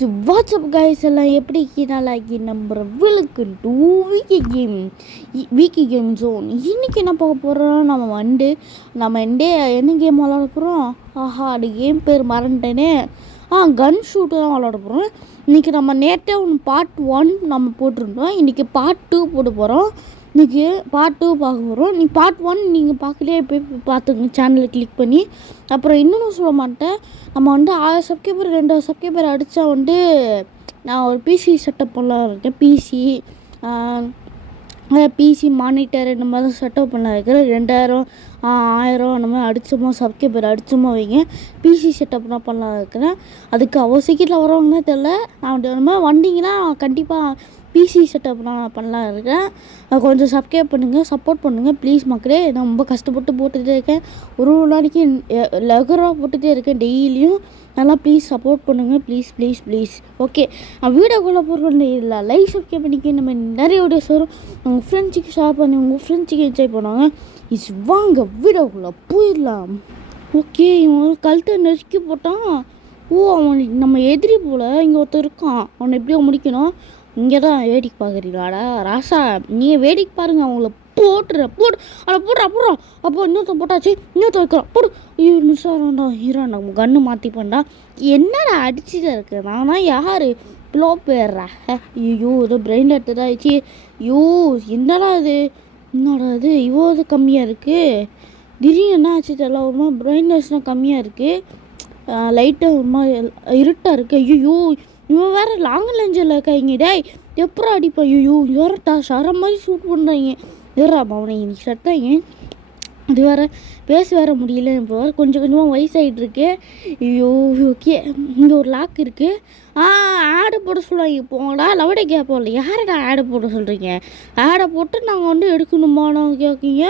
WhatsApp guys எல்லாம் எப்படி நாளாகி நம்புற வெல்கம் டு வீக்கி கேம் ஜோன். இன்றைக்கி என்ன பார்க்க போகிறோம், நம்ம என்ன கேம் விளாட போகிறோம். அது கேம் பேர் மறந்துட்டேனே. கன் ஷூட்டு தான் விளாட போகிறோம். இன்றைக்கி நம்ம நேற்றே பார்ட் 1 நம்ம போட்டிருந்தோம். இன்றைக்கி பார்ட் 2 போட்டு போகிறோம். இன்றைக்கி பார்ட் 2 பார்க்க போகிறோம். நீ பார்ட் 1 நீங்கள் பார்க்கலையே போய் பார்த்துங்க, சேனலில் கிளிக் பண்ணி. அப்புறம் இன்னொன்று சொல்ல மாட்டேன், நம்ம 1000 சப்ஸ்கிரைபர் 2000 சப்ஸ்கிரைபர் அடித்தா நான் ஒரு பிசி செட்டப் பண்ணலாம் இருக்கேன். பிசி மானிட்டர் இந்த மாதிரி செட்டப் பண்ண இருக்கிறேன். 2000 1000 அந்த மாதிரி அடித்தோமோ சப்ஸ்கிரைபர் அடித்தோமோ வைங்க, பிசி செட்டப்லாம் பண்ணலாம் இருக்கிறேன். அதுக்கு அவசியத்தில் வரவங்கன்னே தெரில. நான் அந்த மாதிரி வந்தீங்கன்னா கண்டிப்பாக பிசி செட்டப் நான் பண்ணலாம் இருக்கேன். கொஞ்சம் சப்ஸ்கிரைப் பண்ணுங்கள், சப்போர்ட் பண்ணுங்கள் ப்ளீஸ் மக்களே. நான் ரொம்ப கஷ்டப்பட்டு போட்டுகிட்டே இருக்கேன். ஒரு நாளைக்கு ரெகுலராக போட்டுகிட்டே இருக்கேன் டெய்லியும். நல்லா ப்ளீஸ் சப்போர்ட் பண்ணுங்கள் ப்ளீஸ். ஓகே, வீடியோக்குள்ளே போடுறது இல்லை, லைக் சப்ஸ்கிரைப் பண்ணிக்க. நம்ம நிறைய வீடியோஸ் வரும், உங்கள் ஃப்ரெண்ட்ஸுக்கு ஷேர் பண்ணி உங்கள் ஃப்ரெண்ட்ஸுக்கு என்ஜாய் பண்ணுவாங்க. வாங்க வீடியோக்குள்ளே போயிடலாம். ஓகே, இவன் கழுத்தை நெருக்கி போட்டான். அவன் நம்ம எதிரி போல் இங்கே ஒருத்தர் இருக்கான். அவனை எப்படியோ முடிக்கணும். இங்கே தான் வேடிக்கை பார்க்குறீங்களாடா ராசா, நீங்கள் வேடிக்கை பாருங்கள். அவங்கள போடுறா அப்போ இன்னொருத்தன் போட்டாச்சு, இன்னொருத்தன் வைக்கிறான் போடு. ஐயோ மிஸ் ஆகிறான்டா, ஹீரோண்டா கன்று மாற்றிப்பேன்டா. என்னடா அடிச்சுட்டு இருக்கு, நானா யார் ப்ளோ போயிடுறா. ஐயோ ஏதோ பிரெயின் எடுத்துதாச்சு. ஐயோ என்னடா இது இவ்வளோ இது கம்மியாக இருக்குது. திடீர்னு என்ன ஆச்சு தெரியல, ஒரு மாதிரி பிரெயின்லெஸ்னால் கம்மியாக இருக்குது. லைட்டாக ஒரு மாதிரி இருட்டாக இருக்குது. ஐயோ இவன் வேறு லாங் லெஞ்சில் இருக்காங்க. டேய் எப்பறம் அடிப்பா. ஐயோ யார்ட்டா ஷர மாதிரி ஷூட் பண்ணுறாங்க. ஏறாப்பா அவனை இன்னைக்கு சட்டாங்க. அது வேறு பேச வேறு முடியல. இப்போ வேறு கொஞ்சமாக வயசாகிட்டு இருக்கு. ஐயோ ஓகே, இங்கே ஒரு லாக் இருக்குது. ஆடை போட சொல்லுவாங்க. போங்கடா லவடை கேட்போம். யாரடா ஆடை போட சொல்கிறீங்க? ஆடை போட்டு நாங்கள் எடுக்கணுமா நாங்கள் கேட்குங்க.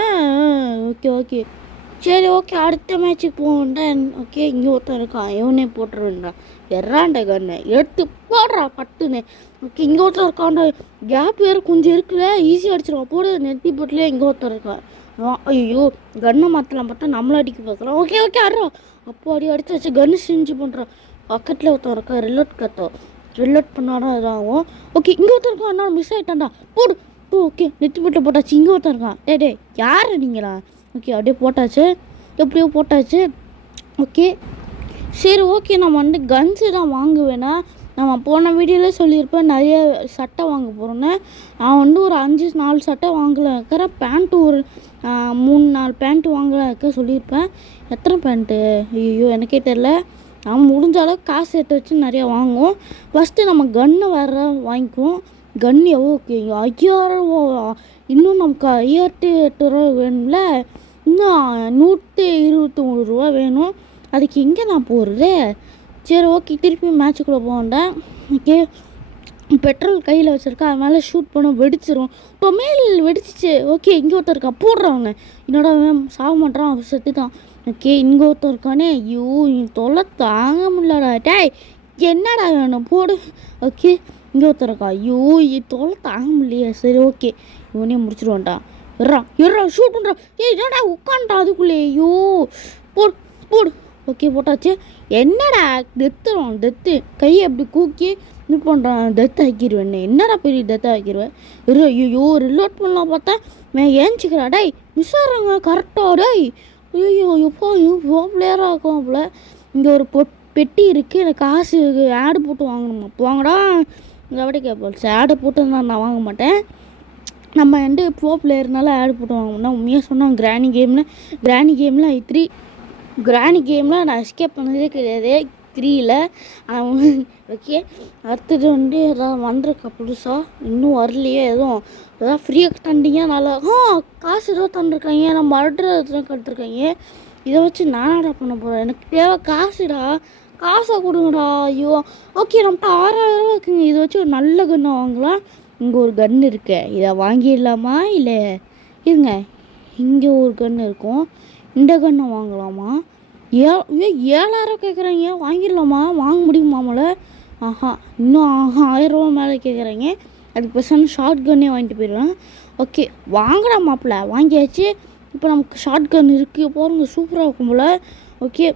ஓகே சரி ஓகே, அடுத்த மேட்ச்சுக்கு போகண்டா. ஓகே, இங்கே ஒருத்தன் இருக்கான், இவனே போட்டுருவேன்டா. எறாண்ட கண்ணை எடுத்து போடுறா பட்டுன்னு. ஓகே, இங்கே ஒருத்தர் இருக்கான்டா. கேப் வேறு கொஞ்சம் இருக்குல்ல, ஈஸியாக அடிச்சிருவான். போடு நெத்தி போட்டுலேயே இங்கே ஒருத்தர் இருக்கான். ஐயோ கன்னை மாற்றலாம் பார்த்தா நம்மளை அடிக்க பார்க்கலாம். ஓகே ஆடுறா. அப்போ அடித்து வச்சு கன்று செஞ்சு பண்ணுறான். பக்கத்தில் ஒருத்தர் இருக்கான், ரிலோட் பண்ணாதான் இதாகும். ஓகே, இங்கே ஒருத்தர் இருக்கான். அண்ணா மிஸ் ஆகிட்டான்டா. போடு. ஓகே நெத்தி போட்டு போட்டாச்சு. இங்கே ஒருத்தர் இருக்கான். டே யார் நீங்களா? ஓகே அப்படியே போட்டாச்சு, எப்படியோ போட்டாச்சு. ஓகே சரி ஓகே, நம்ம கன்ஸு தான் வாங்குவேன்னா. நம்ம போன வீடியோவில் சொல்லியிருப்பேன் நிறைய சட்டை வாங்க போகிறோன்னு. நான் ஒரு 5-4 சட்டை வாங்கலாம் இருக்கிற. பேண்ட்டு ஒரு 3-4 பேண்ட்டு வாங்கலாம் இருக்க சொல்லியிருப்பேன். எத்தனை பேண்ட்டு ஐயோ எனக்கே தெரில. நம்ம முடிஞ்ச அளவுக்கு காசு எடுத்து வச்சு நிறையா வாங்குவோம். ஃபஸ்ட்டு நம்ம கன்று வேறு வாங்கிக்குவோம். கன் ஓகே 5000 இன்னும் நமக்கு 58 ரூபா வேணும்ல. இன்னும் 123 ரூபா வேணும். அதுக்கு எங்கே நான் போகிறது? சரி ஓகே, திருப்பி மேட்சுக்குள்ளே போகண்டேன். ஓகே, பெட்ரோல் கையில் வச்சுருக்கா, அது மேலே ஷூட் பண்ண வெடிச்சிரும். இப்போ மேல் வெடிச்சிச்சு. ஓகே, இங்கே ஒருத்தர் இருக்கா, போடுறவங்க என்னோட சாக மாட்டான், அவன் செத்துட்டான். ஓகே, இங்கே ஒருத்தர் இருக்கானே. ஐயோ தொல்லை தாங்க முடியலடா. டேய் என்னடா வேணும் போடு. ஓகே, இங்கே ஒருத்தர் இருக்கா. ஐயோ தொல்லை தாங்க முடியலையே. சரி ஓகே, இவனே முடிச்சிடுவான்டா. எறா ஷூட் பண்ணுறான். என்னடா உட்காண்டா அதுக்குள்ளே. ஐயோ போடு. ஓகே போட்டாச்சு. என்னடா டெத்து கையை அப்படி கூக்கி இது பண்ணுறான். டெத் ஆக்கிடுவேன். என்னடா பெரிய டெத் ஆக்கிடுவேன். ஐயோ ரிலோட் பண்ணலாம் பார்த்தா ஏஞ்சிக்கிறா. டை மிஸ் ஆகிறாங்க கரெக்டாக. டை ஐயோ இப்போ பிளேயராக இருக்கும். அப்போல இங்கே ஒரு பெட்டி இருக்குது. எனக்கு காசு ஆடு போட்டு வாங்கணுமா? வாங்கடா கபடி கேட்போல்ஸ். ஆடு போட்டு நான் வாங்க மாட்டேன். நம்ம ப்ரோ பிளேயர்னால ஆடு போட்டு வாங்கணும்னா உண்மையாக சொன்னால் கிராணி கேமில் 3 கிராணி கேமில் நான் எஸ்கேப் பண்ணதே கிடையாது 3ல். ஓகே, அடுத்தது எதாவது வந்திருக்கா புதுசாக, இன்னும் வரலையே. எதாவது ஃப்ரீயாக தண்டிங்க நல்லா. காசு ஏதோ தந்துருக்காங்க. நம்ம அடுத்த கற்றுருக்காங்க. இதை வச்சு நானாடா பண்ண போகிறேன். எனக்கு தேவை காசுடா, காசை கொடுங்கடா. ஐயோ ஓகே, நம்மகிட்ட 6000 ரூபா இருக்குங்க. இதை வச்சு ஒரு நல்ல கன்னை வாங்கலாம். இங்கே ஒரு கன்று இருக்கு, இதை வாங்கிடலாமா இல்லை இருங்க, இங்கே ஒரு கன்று இருக்கும், இந்த கன்னை வாங்கலாமா? 7000 கேட்குறாங்க. வாங்கிடலாமா? வாங்க முடியுமாமல? இன்னும் 1000 ரூபா மேலே கேட்குறாங்க. அதுக்கு பேசாமல் ஷார்ட் கன்னே வாங்கிட்டு போயிடுவேன். ஓகே வாங்கடா மாப்பிள்ள, வாங்கியாச்சு. இப்போ நமக்கு ஷார்ட் கன் இருக்குது பாருங்க, சூப்பராக இருக்கும் போல். ஓகே,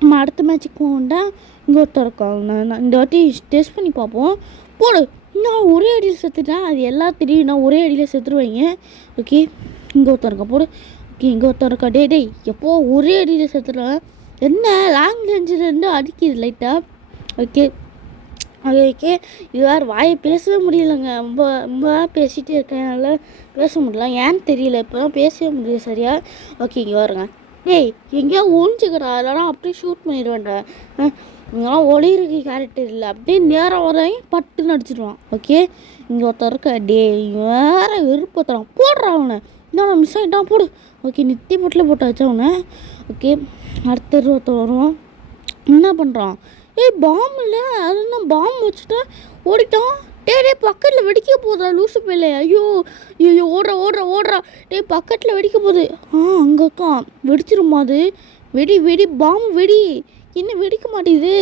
நம்ம அடுத்த மேட்ச்சுக்கு போகண்டா. இங்கே ஒருத்தர் இருக்காங்க. நான் இந்த வாட்டி டெஸ்ட் பண்ணி பார்ப்போம். போடு. நான் ஒரே அடியில் செத்துட்டேன். அது எல்லாத்திலையும் நான் ஒரே அடியில் செத்துருவைங்க. ஓகே இங்கே ஒருத்தர் இருக்கா. போடு. ஓகே இங்கே ஒருத்தர் இருக்கா. டேய் எப்போ ஒரே அடியில் செத்துட்டேன். என்ன லாங் ரேஞ்சிலேருந்து அடிக்குது லைட்டாக. ஓகே ஓகே இது வேறு வாயை பேசவே முடியலைங்க. ரொம்ப ரொம்ப பேசிகிட்டே இருக்கேன். என்னால் பேச முடியல. ஏன்னு தெரியல. இப்போ தான் பேசவே முடியல சரியா. ஓகே இங்கே வருங்க. டேய் எங்கேயா ஒழிஞ்சிக்கிறா. இல்லைனா அப்படியே ஷூட் பண்ணிடுவேன்டா. இங்கெல்லாம் ஒளிருக்கு கேரக்டர் இல்லை. அப்படியே நேரம் வரையும் பட்டுன்னு அடிச்சிடுவான். ஓகே இங்கே ஒருத்தர் இருக்க. டே வேறு விருப்பத்துறான். போடுறான் அவனை. இன்னும் மிஸ் ஆகிட்டான். போடு. ஓகே நித்தி பொட்டில் போட்டு வச்சா அவனை. ஓகே அடுத்த ஒருத்தர் வருவான். என்ன பண்ணுறான். பாம்பு இல்லை. அது என்ன பாம்பு வச்சுட்டு ஓடிட்டான். டே பக்கத்தில் வெடிக்க போதா லூசு பிள்ளை. ஐயோ ஐயோ ஓடுறா. பக்கத்தில் வெடிக்க போகுது. அங்கே இருக்கான். வெடிச்சிருமா அது. வெடி பாம்பு வெடி. இன்னும் வெடிக்க மாட்டேங்குது.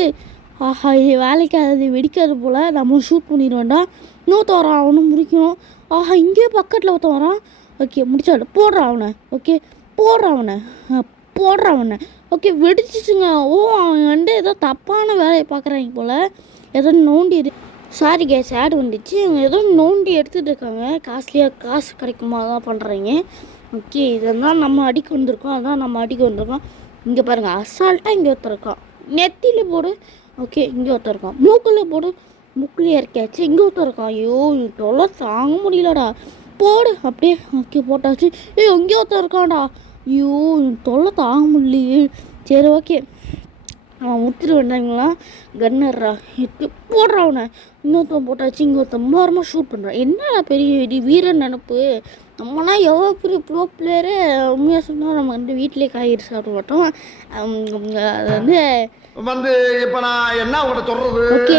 ஆஹா இது வேலைக்காது வெடிக்காது போல். நம்ம ஷூட் பண்ணிடுவேன்டா. இன்னொருத்த வரான். அவனும் முடிக்கணும். ஆஹா இங்கேயே பக்கத்தில் ஒருத்த வரான். ஓகே முடிச்சாடு. போடுறான் அவனை. ஓகே போடுறான் அவனை. ஓகே வெடிச்சிச்சுங்க. அவன் ஏதோ தப்பான வேலையை பார்க்குறாங்க போல். ஏதோ நோண்டி சாரி கேஸ் ஆட் வந்துச்சு. அவங்க ஏதோ நோண்டி எடுத்துகிட்டு இருக்காங்க. காசு கிடைக்குமா தான் பண்ணுறாங்க. ஓகே இதெல்லாம் நம்ம அடிக்க வந்திருக்கோம். இங்கே பாருங்கள் அசால்ட்டாக இங்கே ஒருத்தர் இருக்கான். நெத்தியில் போடு. ஓகே இங்கே ஒருத்தர் இருக்கான். மூக்கில் போடு. மூக்கில் இறக்கியாச்சு. இங்கே ஒருத்தர் இருக்கான். ஐயோ தொல்லை தாங்க முடியலடா. போடு அப்படியே. ஓகே போட்டாச்சு. இங்கே ஒருத்தர் இருக்கான்டா. ஐயோ தொல்லை தாங்க முடியலையே. சரி ஓகே அவன் முத்திரு வேண்டாங்களா. கன்னர்ரா எட்டு போடுறான் அவனை. இன்னொருத்தன் போட்டாச்சு. இங்கே ஒருத்தன் ரொம்ப ஷூட் பண்ணுறான். என்னடா பெரிய வீரன் நினப்பு. நம்மளாம் எவ்வளோ பெரிய ப்ரோ பிளேயரு. உண்மையாக சொன்னால் நம்ம வந்து வீட்டிலே காய்கறி சாப்பிட மாட்டோம். அது வந்து இப்போ நான் என்ன உங்கள்கிட்ட சொல்கிறது. ஓகே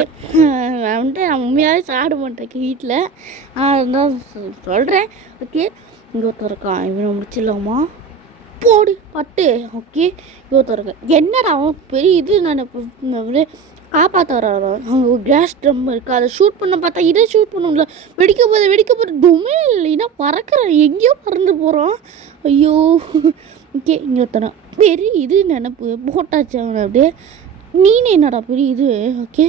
நான் உண்மையாகவே சாப்பிட மாட்டேன் வீட்டில். அதுதான் சொல்கிறேன். ஓகே இங்கே ஒருத்தர் இருக்கான். இவனை முடிச்சிடலாமா. போடு பட்டு. ஓகே இவத்தருங்க. என்னடா அவன் பெரிய இது நான் காப்பாற்ற வர. அவங்க கேஸ் ட்ரம் இருக்குது. அதை ஷூட் பண்ண பார்த்தா இதை ஷூட் பண்ணல. வெடிக்க போது டொமில் இல்லைன்னா பறக்கிறேன். எங்கேயோ பறந்து போகிறான். ஐயோ ஓகே இங்கே ஒருத்தன பெரிய இது நினப்பு போட்டாச்சு அவனை. அப்படியே நீனே என்னடா பெரிய இது. ஓகே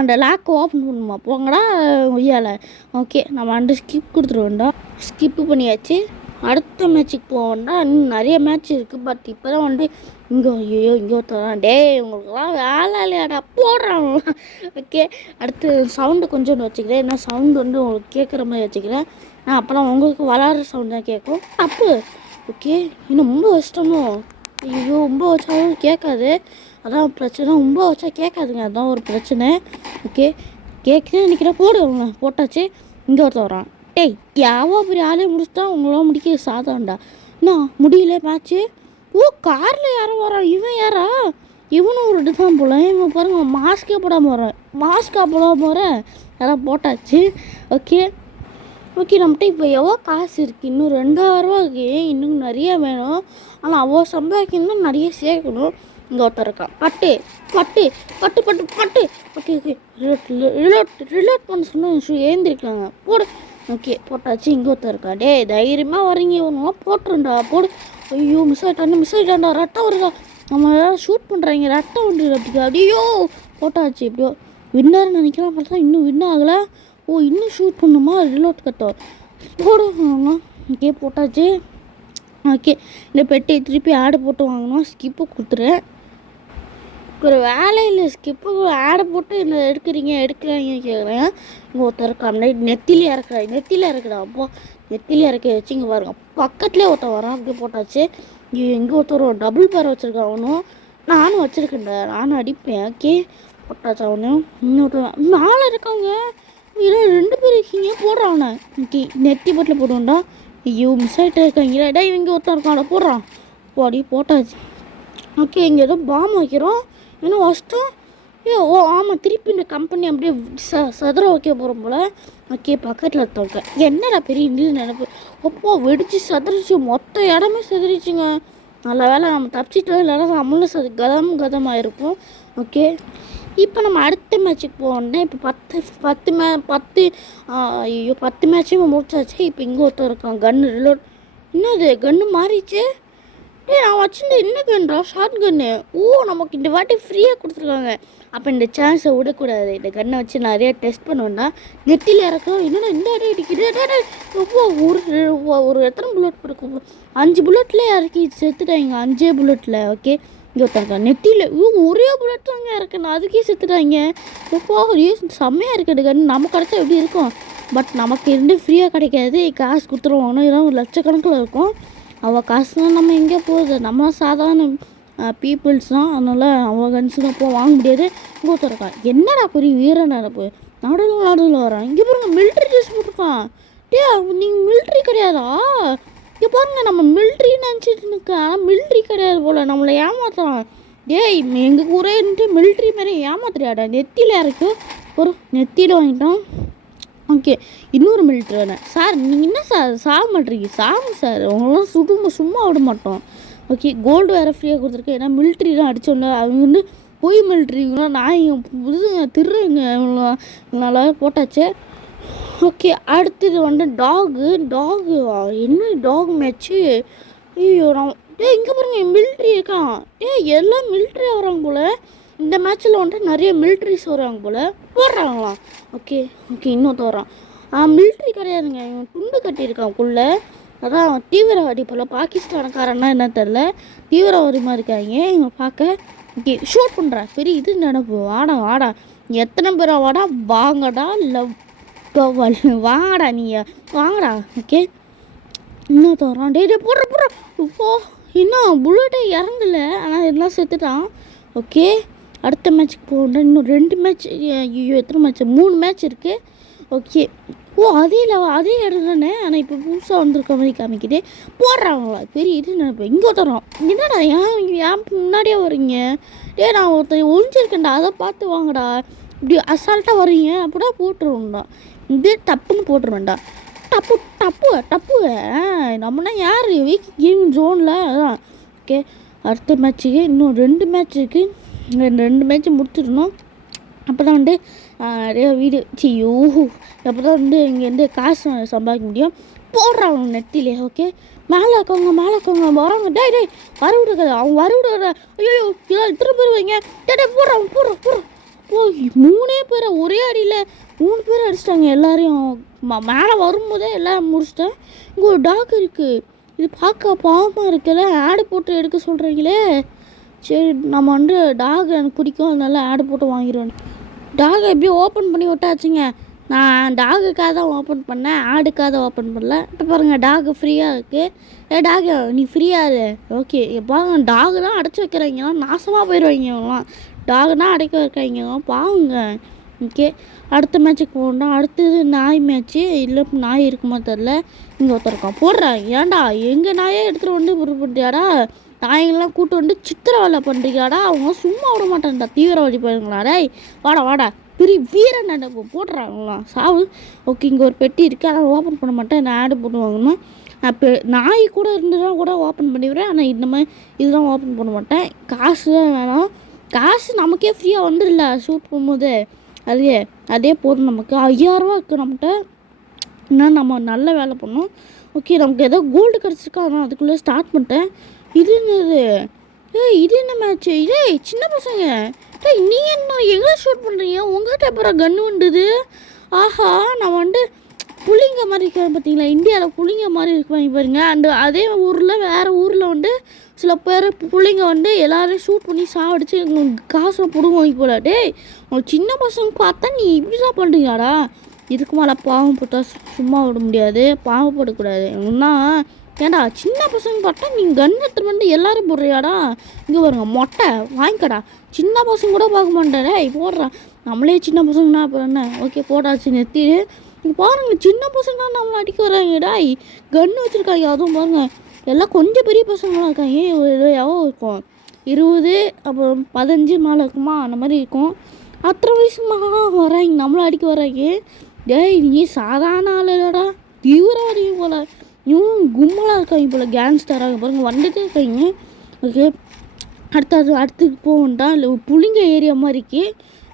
அந்த லாக் ஓப்பன் பண்ணுமா போங்கடா ஒய்யால. ஓகே நம்ம அந்த ஸ்கிப் கொடுத்துருவோம்டா. ஸ்கிப்பு பண்ணியாச்சு. அடுத்த மேட்ச்சுக்கு போவோம்னா இன்னும் நிறைய மேட்ச் இருக்குது. பட் இப்போ தான் வந்து இங்கே ஒருத்தரான். உங்களுக்குலாம் வேலை இல்லையாடா போடுறான். ஓகே அடுத்து சவுண்டு கொஞ்சோண்டு வச்சுக்கிறேன். ஏன்னா சவுண்டு வந்து உங்களுக்கு கேட்குற மாதிரி வச்சுக்கிறேன். அப்போ தான் உங்களுக்கு விளாட்ற சவுண்டு தான் கேட்கும். தப்பு. ஓகே இன்னும் ரொம்ப கஷ்டமோ. ஐயோ ரொம்ப வச்சாலும் கேட்காது. அதான் பிரச்சனை. ரொம்ப வச்சா கேட்காதுங்க. அதுதான் ஒரு பிரச்சனை. ஓகே கேட்குறேன் நினைக்கிறேன். போடுவாங்க. போட்டாச்சு. இங்கே ஒருத்தர் வரான். யாவோ பெரிய ஆளே முடிச்சுட்டா உங்களாம் முடிக்க சாதாண்டா. என்ன முடியல மேட்ச்சு. காரில் யாரும் வரான். இவன் யாரா. இவனும் ஒரு தான் போல. இவன் பாருங்கள் மாஸ்கே போடாமல் போகிறேன். அதான் போட்டாச்சு. ஓகே நம்மகிட்ட இப்போ எவ்வளோ காசு இருக்குது. இன்னும் 2000 ரூபா இருக்குது. இன்னும் நிறைய வேணும். ஆனால் அவ்வளோ சம்பாதிக்கணும். நிறைய சேர்க்கணும். இங்கே ஒருத்தர் இருக்கான். பட்டு. ஓகே ரிலோட் பண்ண சொன்னால் ஏந்திருக்காங்க. போடு. ஓகே போட்டாச்சு. இங்கே ஒருத்தர் இருக்கா. தைரியமாக வரீங்க. ஒன்றுலாம் போட்டுருண்டா. போடு. ஐயோ மிஸ் ஆகிட்டான்டா. ரத்தம் வருதா. நம்ம ஏதாவது ஷூட் பண்ணுறாங்க. ரத்தம் வந்துடுது. அப்படியோ போட்டாச்சு. எப்படியோ வின்னர் நினைக்கலாம். பார்த்தா இன்னும் வின் ஆகலை. இன்னும் ஷூட் பண்ணுமா. ரிலோட் கட்டோம். போடு. ஓகே போட்டாச்சு. ஓகே இந்த பெட்டி திருப்பி ஆடு போட்டு வாங்கணும். ஸ்கிப்பு கொடுத்துறேன். ஒரு வேலையில் ஸ்கிப்பு ஆடை போட்டு என்ன எடுக்கிறாங்க கேட்குறேன். இங்கே ஒருத்தர் இருக்கான். நெத்திலே இறக்குறா. அப்போ நெத்திலே இறக்கி வச்சு இங்கே பாருங்க. பக்கத்துலேயே ஒருத்தர் வரான். அப்படி போட்டாச்சு. எங்கே ஒருத்தர் ஒரு டபுள் பேர் வச்சுருக்கான். அவனும் நானும் வச்சுருக்கேன்டா. நானும் அடிப்பேன். ஓகே போட்டாச்சு. அவனும் இன்னொருத்தர் 4 இருக்காங்க. இல்லை 2 பேர் இருக்கீங்க. போடுறான் அவனை. ஓகே நெத்தி போட்டில் போடுவோம்டா. ஐயோ மிஸ் ஆகிட்டே இருக்காங்க. இங்கே ஒருத்தர் இருக்கான். போடுறான். போட்டாச்சு. ஓகே இங்கே ஏதோ பாம்பு வைக்கிறோம். ஏன்னா கஷ்டம். ஆமாம் திருப்பி இந்த கம்பெனி அப்படியே சதுர வைக்க போகிறோம் போல். ஓகே பக்கத்தில் இருந்தவங்க என்னடா பெரிய இது நினைப்பு. வெடிச்சு சதுரிச்சு. மொத்த இடமே சதுரிச்சுங்க. நல்ல வேலை நம்ம தப்பிச்சிட்டோம். இல்லைன்னா நம்மளும் கதமாயிருக்கும். ஓகே இப்போ நம்ம அடுத்த மேட்ச்சுக்கு போகணுன்னா இப்போ 10 மேட்சும் முடிச்சாச்சு. இப்போ இங்கே ஒருத்தர் இருக்கான். கன்று ரிலோட். என்னது கன்று மாறிச்சு. டேய் நான் வச்சுருந்த என்ன கன்றா ஷார்ட் கன்னு. ஓ நமக்கு இந்த வாட்டி ஃப்ரீயாக கொடுத்துருக்காங்க. அப்போ இந்த சான்ஸை விடக்கூடாது. இந்த கன்னை வச்சு நிறைய டெஸ்ட் பண்ணுவேன்னா நெத்தியில் இறக்கும். என்னென்னா இந்த அடி அடிக்குது. ரொம்ப ஒரு எத்தனை புல்லட் இருக்கும், 5 புல்லட்டில் இறக்கி செத்துட்டாங்க. 5 புல்லட்டில். ஓகே இங்கே ஒருத்தங்க நெத்தியில் ஒரே புல்லட் தாங்க இறக்கணும், அதுக்கே செத்துட்டாங்க. எப்போ செம்மையாக இருக்குது கன்று. நம்ம கிடச்சா எப்படி இருக்கும், பட் நமக்கு இருந்து ஃப்ரீயாக கிடைக்காது. காசு கொடுத்துருவாங்கன்னா இதெல்லாம் 1 லட்சக்கணக்கில் இருக்கும். அவள் காசுலாம் நம்ம எங்கே போகுது, நம்ம சாதாரண பீப்புள்ஸ் தான். அதனால் அவள் கன்ஸுலாம் இப்போ வாங்க முடியாது. இங்கே ஒருத்தருக்கான் என்னடா பெரிய வீர நடப்பு நடுவில் வரான். இங்கே பாருங்க மிலிட்ரி ட்ரெஸ் போட்டிருக்கான். டே நீங்கள் மிலிட்ரி கிடையாதா? இங்கே பாருங்க நம்ம மிலிட்ரி நினச்சிட்டு இருக்கேன், ஆனால் மிலிட்ரி கிடையாது போல், நம்மளை ஏமாத்துறான். டேய் எங்கள் ஊரே இருந்துட்டு மிலிட்ரி மாதிரி ஏமாத்துறியாடா. நெத்தியில் இறக்கும் ஒரு நெத்தியில் வாங்கிட்டான். ஓகே இன்னொரு மிலிட்ரி வேணேன் சார். நீங்கள் என்ன சார் சாக மாட்டீங்க, சாங்க சார், உங்களெலாம் சும்மா விட மாட்டோம். ஓகே கோல்டு வேறு ஃப்ரீயாக கொடுத்துருக்கேன். ஏன்னா மிலிட்ரிலாம் அடித்தோம்ல, அவங்க வந்து பொய் மிலிட்ரிங்களாம் நான் புதுங்க திருங்க நல்லா போட்டாச்சு. ஓகே அடுத்தது வந்து டாகு என்ன டாக் மேட்ச்சு. ஐயோ நான் இங்கே பாருங்க மிலிட்ரி இருக்கான். எல்லாம் மிலிட்ரி வராங்க போல். இந்த மேட்ச்சில் வந்துட்டு நிறைய மிலிட்ரிஸ் வராங்க போல், போடுறாங்களாம். ஓகே இன்னொருத்த வரான். மிலிட்ரி கிடையாதுங்க, இவன் துண்டு கட்டியிருக்கான் குள்ளே. அதான் தீவிரவாதி போல், பாகிஸ்தானக்காரன்னா என்ன தெரில, தீவிரவாதி மாதிரி இருக்காங்க இவங்க பார்க்க. ஓகே ஷூட் பண்ணுறா பெரிய இது நினப்பு. வாடா எத்தனை பேரா வாடா, வாங்கடா லவ் கவல் வாங்கடா நீங்கள் வாங்கடா. ஓகே இன்னொருத்த வரான். டே போடுற இப்போ இன்னும் புல்லட்டே இறங்கலை, ஆனால் எல்லாம் செத்துட்டான். ஓகே அடுத்த மேட்ச்சுக்கு போகணும். இன்னும் 2 மேட்ச், எத்தனை மேட்ச், 3 மேட்ச் இருக்குது. ஓகே அதே இடம் தானே, ஆனால் இப்போ புதுசாக வந்திருக்க மாதிரி காமிக்கிட்டே போடுறாங்களா பெரிய இது நினைப்பேன். இங்கே தரோம் என்னடா ஏன் முன்னாடியே வரீங்க. நான் ஒருத்தர் ஒழிஞ்சிருக்கேன்டா, அதை பார்த்து வாங்கடா. இப்படி அசால்ட்டாக வரீங்க அப்படின்னா போட்டுருவோம்டா. இது டப்புன்னு போட்டுருவேன்டா. டப்பு நம்மனா யார் வீக் கேம் ஜோனில் அதான். ஓகே அடுத்த மேட்ச்சுக்கு இன்னும் 2 மேட்ச் இருக்குது. 2 மேட்ச்சு முடிச்சிடணும். அப்போ தான் வந்து நிறைய வீடு அப்போ தான் வந்து இங்கேருந்து காசு சம்பாதிக்க முடியும். போடுறாங்க நெட்டிலே. ஓகே மேலே இருக்கவங்க வராங்க. டே வர விடுக்காது, அவங்க வர விடுக்காத. ஐயோ இத்தனை பேர் வைங்க. போடுறான். ஓ 3 பேரை ஒரே அடியில் 3 பேர் அடிச்சிட்டாங்க எல்லாரையும். மேலே வரும்போதே எல்லாம் முடிச்சிட்டேன். இங்கே ஒரு டாக் இருக்குது, இது பார்க்க பாவமாக இருக்குல்ல, ஆடு போட்டு எடுக்க சொல்கிறீங்களே. சரி நம்ம வந்து டாக் எனக்கு பிடிக்கும், அதனால ஆடு போட்டு வாங்கிடுவேன். டாகை எப்படி ஓப்பன் பண்ணி விட்டாச்சுங்க. நான் டாகுக்காக தான் ஓப்பன் பண்ணேன், ஆடுக்காக தான் ஓப்பன் பண்ணல. இப்போ பாருங்கள் டாகு ஃப்ரீயாக இருக்குது. டாகு நீ ஃப்ரீயாக இரு. ஓகே பாருங்க டாகு தான் அடைச்சி வைக்கிறாங்கலாம், நாசமாக போயிடுவாங்க அவங்களாம். டாகுனா அடைக்க வைக்கிறாங்க பாவங்க. ஓகே அடுத்த மேட்ச்சுக்கு போகணும். அடுத்தது நாய் மேட்ச்சு. இல்லை நாய் இருக்குமா தெரில. இங்கே ஒருத்தருக்கான் போடுறான். ஏன்டா எங்கள் நாயே எடுத்துகிட்டு வந்து பண்ணுறியாடா, நாயங்கள்லாம் கூட்டு வந்து சித்திரவதை பண்ணுறீங்களாடா. அவங்க சும்மா விட மாட்டான்டா, தீவிரவாதி போயிருங்களாடா. வாடா பெரிய வீரன் நடப்பு போடுறாங்களாம் சாவு. ஓகே இங்கே ஒரு பெட்டி இருக்குது, அதை ஓப்பன் பண்ண மாட்டேன். நான் ஆடு போட்டு வாங்கணும். அப்போ நாய் கூட இருந்துதான் கூட ஓப்பன் பண்ணிவிடுறேன், ஆனால் இந்த மாதிரி இதுதான் ஓப்பன் பண்ண மாட்டேன். காசு தான் வேணும். காசு நமக்கே ஃப்ரீயாக வந்துடல ஷூட் போகும்போது. அதே போதும் நமக்கு. 5000 ரூபா இருக்குது நம்மகிட்ட. இன்னும் நம்ம நல்ல வேலை பண்ணோம். ஓகே நமக்கு ஏதோ கோல்டு கிடச்சிருக்கா, நான் அதுக்குள்ளே ஸ்டார்ட் பண்ணிட்டேன். இது என்னது, இது என்ன மேட்ச்சு. சின்ன பசங்க நீ என்ன எங்கே ஷூட் பண்ணுறீங்க, உங்கள்கிட்ட அப்புறம் கன்று வந்துது. ஆஹா நான் வந்து புளிங்க மாதிரி இருக்கிறேன் பார்த்தீங்களா, இந்தியாவில் புளிங்க மாதிரி இருக்குவாங்க பாருங்க. அண்டு அதே ஊரில் வேறு ஊரில் வந்து சில பேர் பிள்ளைங்க வந்து எல்லோரும் ஷூட் பண்ணி சாவடிச்சு காசை பிடுங்குவாங்க போல. உங்களுக்கு சின்ன பசங்க பார்த்தா நீ இப்படி தான் பண்ணுறீங்களாடா. இதுக்கு மேலே பாவம் போட்டால் சும்மா விட முடியாது, பாவப்படக்கூடாது. ஏன்னா ஏன்டா சின்ன பசங்க பார்த்தா நீங்கள் கன் எடுத்துகிட்டு வந்து எல்லோரும் போடுறியாடா. இங்கே பாருங்க மொட்டை வாங்கிக்கடா. சின்ன பசங்க கூட பார்க்க மாட்டேன். போடுறான் நம்மளே சின்ன பசங்கனா அப்புறம் என்ன. ஓகே போட்டாச்சு நிறுத்தி. இங்கே பாருங்கள் சின்ன பசங்க தான் நம்மளை அடிக்க வர்றாங்கடா. கன்று வச்சுருக்காங்க, அதுவும் பாருங்கள் எல்லாம் கொஞ்சம் பெரிய பசங்களாம் இருக்காங்க. எவ்வளோ இருக்கும் 20 அப்புறம் 15 மேலே இருக்குமா, அந்த மாதிரி இருக்கும். அத்தனை வயசுமாக வராங்க நம்மளை அடிக்க வராங்க. நீ சாதாரண ஆள் இல்லைடா, தீவிரவாதிங்க போல். இவங்க கும்பலாக இருக்காங்க போல், கேங்ஸ்டராக பாருங்கள் வந்துட்டு இருக்காங்க. ஓகே அடுத்துக்கு போகண்டா. இல்லை புளிங்க ஏரியா மாதிரிக்கு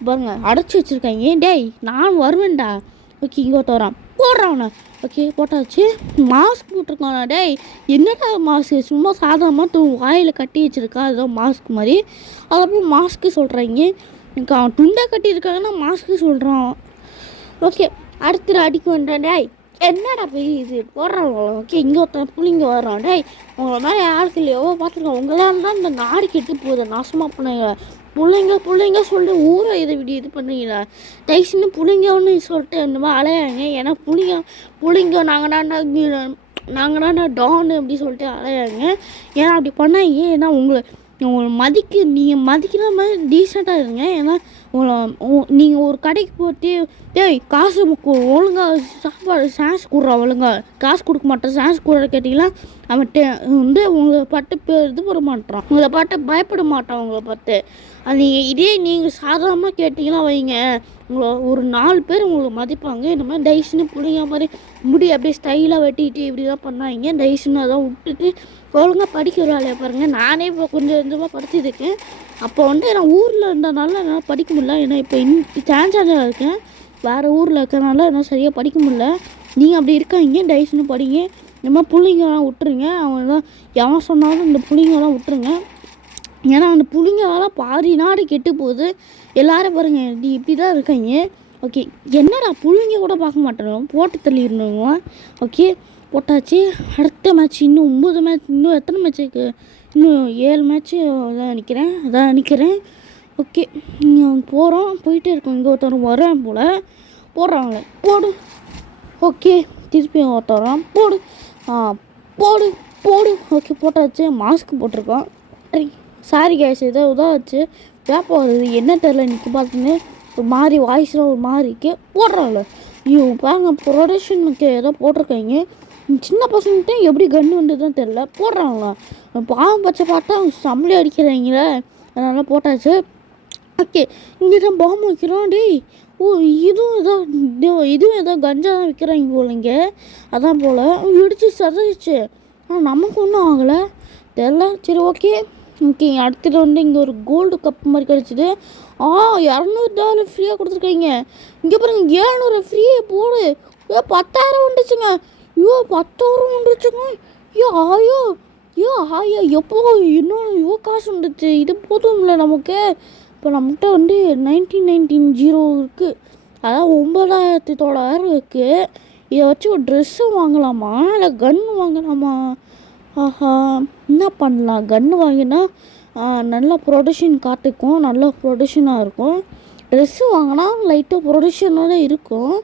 பாருங்கள் அடைச்சி வச்சுருக்காங்க. நான் வருவேன்டா. ஓகே இங்கே ஒருத்த வரான். போடுறான். ஓகே போட்டாச்சு. மாஸ்க் போட்டிருக்கானா டேய், என்னடா மாஸ்க்கு, சும்மா சாதாரணமாக வாயில் கட்டி வச்சுருக்கா, அதுதான் மாஸ்க் மாதிரி. அதுக்கப்புறம் மாஸ்க்கு சொல்கிறாங்க. எனக்கு அவன் துண்டை கட்டியிருக்காங்கன்னா மாஸ்க்கு சொல்கிறான். ஓகே அடுத்த அடிக்க வேண்டாம். டேய் என்னடா போய் இது போடுறாங்க. ஓகே இங்கே ஒருத்தன் புள்ளிங்க வர்றான். டேய் உங்களை மாதிரி யாருக்கு இல்லையோ பார்த்துருக்கோம், உங்களால் தான் இந்த நாடு கெட்டு போகுது, நாசமாக பண்ணுங்க. பிள்ளைங்க சொல்லிட்டு ஊரை இதை இது பண்ணுறீங்களா? டைஸ்னு பிள்ளைங்கன்னு சொல்லிட்டு இந்த மாதிரி அலையாங்க. ஏன்னா பிள்ளைங்க நாங்கள் தானே டான்னு அப்படி சொல்லிட்டு அலையாங்க. ஏன்னா அப்படி பண்ணாங்க. ஏன்னா உங்களை நீங்கள் மதிக்கிற மாதிரி டீசெண்டாக இருங்க. ஏன்னா நீங்கள் ஒரு கடைக்கு போட்டு டேய் காசு ஒழுங்காக சாப்பாடு சான்ஸ் கொடுறா, ஒழுங்காக காசு கொடுக்க மாட்டேன், சான்ஸ் கொடுற கேட்டிங்கன்னா அவன்கிட்ட வந்து உங்களை பார்த்து இது பண்ண மாட்டான், உங்களை பார்த்து பயப்பட மாட்டான். உங்களை பார்த்து அது இதே நீங்கள் சாதாரணமாக கேட்டிங்கன்னா வைங்க, உங்களை ஒரு 4 பேர் உங்களை மதிப்பாங்க. இந்த மாதிரி டைஸ்னு பிள்ளைங்க மாதிரி முடி அப்படியே ஸ்டைலாக வெட்டிட்டு இப்படி தான் பண்ணாங்க. டைஸ்னு அதான் விட்டுட்டு ஒழுங்காக படிக்கிற வேலையை பாருங்கள். நானே இப்போ கொஞ்சமாக படிச்சுருக்கேன். அப்போ வந்து நான் ஊரில் இருந்தனால என்னால் படிக்க முடியல. ஏன்னா இப்போ சான்சாண்டில் இருக்கேன், வேறு ஊரில் இருக்கிறனால என்னால் சரியாக படிக்க முடியல. நீங்கள் அப்படி இருக்காங்க, டைஸ்னு படிங்க. இந்த மாதிரி பிள்ளைங்கலாம் விட்டுருங்க. அவன் தான் எவன் சொன்னாலும் இந்த பிள்ளைங்கலாம் விட்டுருங்க. ஏன்னா அந்த பிள்ளைங்களால பாதி நாடு கெட்டு போகுது. எல்லோரும் பாருங்கள் இப்படி தான் இருக்காங்க. ஓகே என்னடா பிள்ளைங்க கூட பார்க்க மாட்டேன், போட்டு தள்ளிடணுங்க. ஓகே போட்டாச்சு. அடுத்த மேட்ச் இன்னும் 9 மேட்ச், இன்னும் எத்தனை மேட்ச் இருக்குது? இன்னும் 7 மேட்ச்சு அதான் நினைக்கிறேன். ஓகே போகிறோம், போயிட்டே இருக்கோம். இங்கே ஒருத்தர் வரேன் போல் போடுறாங்களே, போடு. ஓகே திருப்பி ஒருத்தரம் போடு, போடு போடு. ஓகே போட்டாச்சு. மாஸ்க் போட்டிருக்கோம். சாரி கேஸ் ஏதோ உதாச்சு வேப்பம் வருது என்ன தெரில, நிற்க பார்த்துன்னு ஒரு மாதிரி வாய்ஸ்லாம் ஒரு மாதிரிக்கு போடுறாங்களே. ஐயோ பாருங்க ப்ரொடக்ஷனுக்கு ஏதோ போட்டிருக்காங்க. சின்ன பசங்கிட்ட எப்படி கன்று வந்துதான் தெரில, போடுறாங்களா. பாவம் பச்சை பார்த்தா சம்பளி அடிக்கிறாங்களே, அதனால் போட்டாச்சு. ஓகே இங்கே தான் பாம்பு வைக்கிறோம். டேய் இதுவும் ஏதோ கஞ்சா தான் விற்கிறாங்க போலங்க, அதான் போல் இடிச்சு சதைச்சு. ஆனால் நமக்கு ஒன்றும் ஆகலை தெரில. சரி ஓகே அடுத்தது வந்து இங்கே ஒரு கோல்டு கப் மாதிரி கிடச்சிது. $200 ஃப்ரீயாக கொடுத்துருக்கீங்க. இங்கே பாருங்க 700 ஃப்ரீயே போடு. 10,000 வந்துச்சுங்க. 10,000 வந்துருச்சுங்க. எப்போ இன்னும் காசு வந்துச்சு. இது போதும் இல்லை நமக்கு. இப்போ நம்மகிட்ட வந்து 19,000 இருக்குது, அதான் 9,900 இருக்குது. இதை வச்சு ஒரு ட்ரெஸ்ஸு வாங்கலாமா இல்லை கன்று வாங்கலாமா? என்ன பண்ணலாம்? கன்று வாங்கினா நல்லா ப்ரொடக்ஷன் காட்டுக்கும், நல்லா ப்ரொடக்ஷனாக இருக்கும். ட்ரெஸ்ஸு வாங்கினா லைட்டாக ப்ரொடக்ஷனாக தான் இருக்கும்.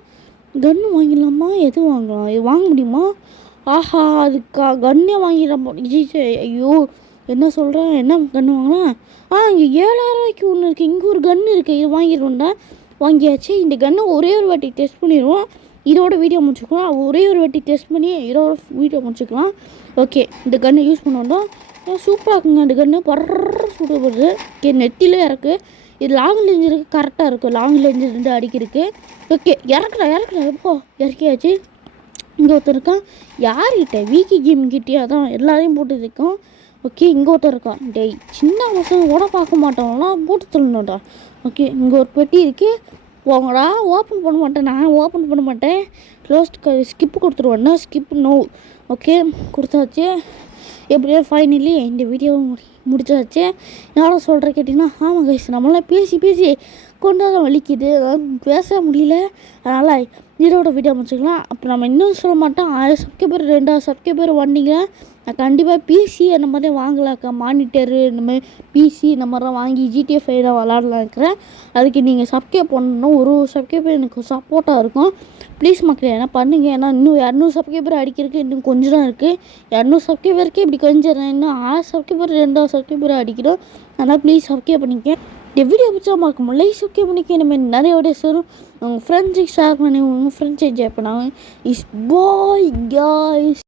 கன்று வாங்கிடலாமா? எது வாங்கலாம்? இது வாங்க முடியுமா? அதுக்கா கன்னே வாங்கிடலாம். ஐயோ என்ன சொல்கிறேன், என்ன கன்று வாங்கலாம்? இங்கே 7,000 ஒன்று இருக்குது. இங்கே ஒரு கன்று இருக்குது, இது வாங்கிடுவோம்டா. வாங்கியாச்சு. இந்த கன்னை ஒரே ஒரு வாட்டி டெஸ்ட் பண்ணிடுவோம், இதோட வீடியோ முடிச்சுக்கலாம். ஒரே ஒரு வாட்டி டெஸ்ட் பண்ணி இதோட வீடியோ முடிச்சுக்கலாம். ஓகே இந்த கன்று யூஸ் பண்ணுவோம். சூப்பராக இருக்குங்க இந்த கன்று, சூப்பர். ஓகே நெத்திலே இறக்கு. இது லாங் ரேஞ்ச் இருக்குது, கரெக்டாக இருக்கும். லாங் ரேஞ்சு 2 அடிக்கிறதுக்கு. ஓகே இறக்குறேன் எப்போ இறக்கியாச்சு. இங்கே ஒருத்தர் இருக்கான். யார்கிட்ட? வீக்கி கேம் கிட்டே தான் எல்லாரையும் போட்டு இருக்கோம். ஓகே இங்கே ஒருத்தர் இருக்கான். டேய் சின்ன பசங்க கூட பார்க்க மாட்டோம்லாம் போட்டு சொல்லணும்டா. ஓகே இங்கே ஒரு பெட்டி இருக்குது, போங்கடா. ஓப்பன் பண்ண மாட்டேன், நான் ஓப்பன் பண்ண மாட்டேன். க்ளோஸ்ட் ஸ்கிப்பு கொடுத்துருவேன்னா ஸ்கிப் நோ. ஓகே கொடுத்தாச்சு. எப்படியோ ஃபைனலி இந்த வீடியோ முடிச்சாச்சு. யாரோ சொல்கிற கேட்டிங்கன்னா ஆமாம் கைஸ், நம்மளாம் பேசி கொண்டாதான் வலிக்குது, பேச முடியல. அதனால் இதோட வீடியோ முடிச்சுக்கலாம். அப்புறம் நம்ம இன்னும் சொல்ல மாட்டோம், 1000 சப்ஸ்கிரைபர் 2000 சப்ஸ்கிரைபர் வந்தீங்கன்னா நான் கண்டிப்பாக பிசி அந்த மாதிரி வாங்கலாக்கா. மானிட்டரு இந்த மாதிரி பிசி இந்த மாதிரிலாம் வாங்கி GTA 5 தான் விளாடலாம் இருக்கிறேன். அதுக்கு நீங்கள் சப்ஸ்கிரைப் பண்ணணும். ஒரு சப்ஸ்கிரைபர் எனக்கு சப்போர்ட்டாக இருக்கும். ப்ளீஸ் மக்களே என்ன பண்ணுங்கள். ஏன்னா இன்னும் 200 சப்ஸ்கிரைபர் அடிக்கிறதுக்கு இன்னும் கொஞ்சம் தான் இருக்குது. 200 சப்ஸ்கிரைபருக்கே இப்படி கொஞ்சம் இன்னும் 1000 சப்ஸ்கிரைபர் 2000 சப்ஸ்கிரைபர் அடிக்கிறோம். அதனால் ப்ளீஸ் சப்ஸ்கிரைப் பண்ணிக்க. இந்த வீடியோ பிடிச்சா மறக்காம லைக் சப்ஸ்கிரைப் பண்ணிக்க. இந்த மாதிரி நிறைய வீடியோஸ் வரும். உங்கள் ஃப்ரெண்ட்ஸுக்கு ஷேர் பண்ணி உங்கள் ஃப்ரெண்ட்ஸ் என்ஜாய் பண்ணாங்க. Is bye guys.